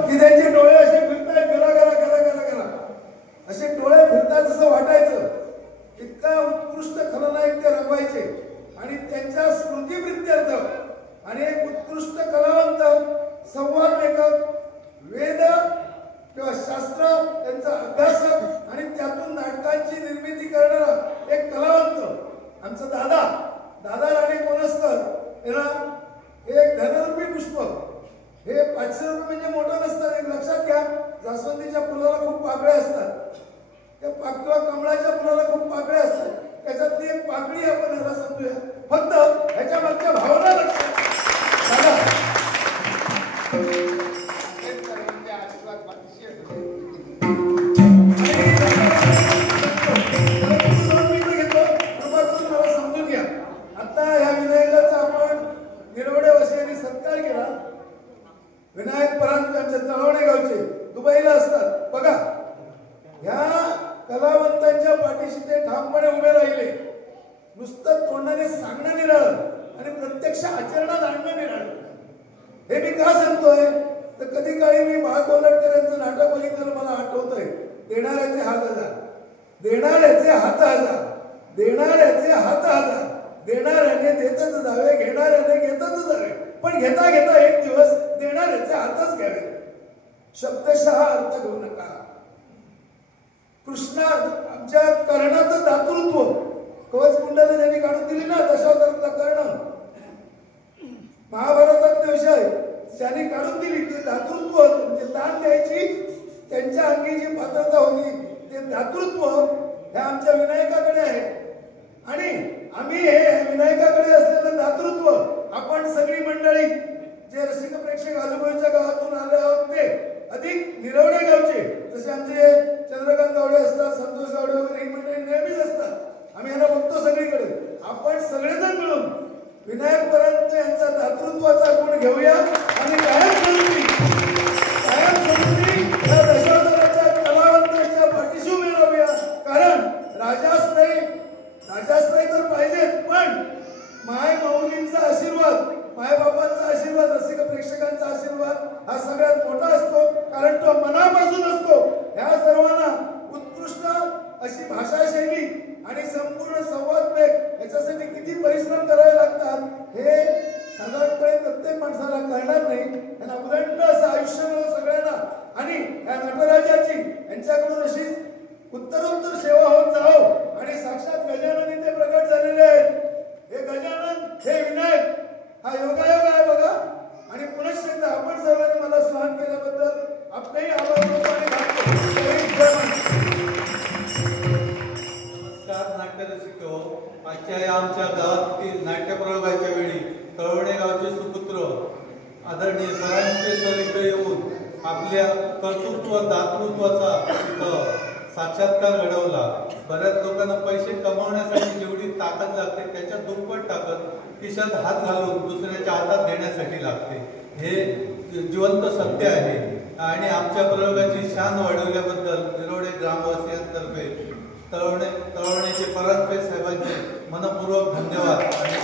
की त्यांचे डोळे असे फिरतायत गरा गरा गरा गरा गरा असे डोळे फिरतात असं वाटायचं. इतका उत्कृष्ट खलनायक ते रंगवायचे आणि त्यांच्या स्मृतीप्रित्यर्थ आणि एक उत्कृष्ट कलावंत, संवाद लेखक, वेद किंवा शास्त्र त्यांचा अभ्यासक आणि त्यातून नाटकांची निर्मिती करणारा एक कलावंत आमचा दादा. दादा राणे कोणस्कर यांना एक धनरूपी पुष्प हे 500 रुपये म्हणजे मोठं नसतं. एक लक्षात घ्या, जास्वंदीच्या फुलाला खूप पाकळ्या असतात, त्या किंवा कमळाच्या फुलाला खूप पाकळ्या असतात. त्याच्यातली एक पाकळी आपण ह्याला समजूया. फक्त ह्याच्या मागच्या भावना लक्षात दादा समजून घ्या. आता या विनायकाचा आपण निरवडे वसियांनी सत्कार केला. विनायक परांजपे आमच्या चळवणे गावचे दुबईला असतात. बघा, ह्या कलावंतांच्या पाठीशी ते ठामपणे उभे राहिले. नुसतं तोंडाने सांगणं निराळं आणि प्रत्यक्ष आचरणात आणणं निराळं. हे मी का सांगतोय तर कधी काळी मी बाळ कोल्हटकर यांचं नाटक बघितलं, मला आठवतंय देणाऱ्याचे हात हजार, देणाऱ्याचे हात हजार, देणाऱ्याचे हात हजार, देणाऱ्याने देतच जावे, घेणाऱ्याने घेतच जावे, पण घेता घेता एक दिवस देणाऱ्याचे हातच घ्यावे. शब्दशः अर्थ घेऊ नका. कृष्णा आमच्या कर्णाचं दातृत्व, कवच कुंडला ज्यांनी काढून दिली ना दशावतारातला कर्ण, महाभारतातले विषय ज्यांनी काढून दिली ते दातृत्व होतं. म्हणजे दान द्यायची त्यांच्या अंगी जी पात्रता होती ते दातृत्व हे आमच्या विनायकाकडे आहे. आणि आम्ही हे विनायकाकडे असलेलं दातृत्व आपण सगळी मंडळी जे रसिक प्रेक्षक आजूबाजूच्या गावातून आले आहोत ते अधिक निरवडे गावचे, जसे आमचे चंद्रकांत गावडे असतात, संतोष गावडे वगैरे ही मंडळी नेहमीच असतात. आम्ही यांना बघतो सगळीकडे. आपण सगळेजण मिळून विनायक परांजपे यांचा दातृत्वाचा गुण घेऊया आणि कायमस्वरूपी या दशावताराच्या कलावंतांच्या पाठीशी उभे राहूया. कारण राजाश्रय तर पाहिजेत, पण माय माऊलींचा आशीर्वाद, मायबापांचा आशीर्वाद, रसिक प्रेक्षकांचा आशीर्वाद हा सगळ्यात मोठा असतो. कारण तो मनापासून असतो. ह्या सर्वांना उत्कृष्ट अशी भाषाशैली आणि संपूर्ण संवादमेक याच्यासाठी किती परिश्रम करावे लागतात हे साधारणपणे प्रत्येक माणसाला कळणार नाही. त्यांना उदंड असं आयुष्य मिळो सगळ्यांना. आणि या नटराजाची यांच्याकडून अशी उत्तरोत्तर सेवा होत जाओ. आणि साक्षात गजानन इथे प्रकट झालेले आहेत. हे गजानन, हे विनायक हा योगायोग आहे बघा. आणि पुनश्च आपण सर्वांनी मला स्नान केल्याबद्दल आपलेही आभार मानतो आणि नमस्कार नाट्य रसिक हो. आजच्या या आमच्या गावातील नाट्यप्रयोगाच्या वेळी तळवणे गावचे सुपुत्र आदरणीय परांजपे सर इथे येऊन आपल्या कर्तृत्व दातृत्वाचा साक्षात्कार घडवला. बऱ्याच लोकांना पैसे कमवण्यासाठी जेवढी ताकद लागते त्याच्या दुप्पट ताकद खिशात हात घालून दुसऱ्याच्या हातात देण्यासाठी लागते. हे जिवंत सत्य आहे. आणि आमच्या प्रयोगाची शान वाढवल्याबद्दल निरवडे ग्रामवासियांतर्फे तळवणेचे परांजपे साहेबांचे मनपूर्वक धन्यवाद आणि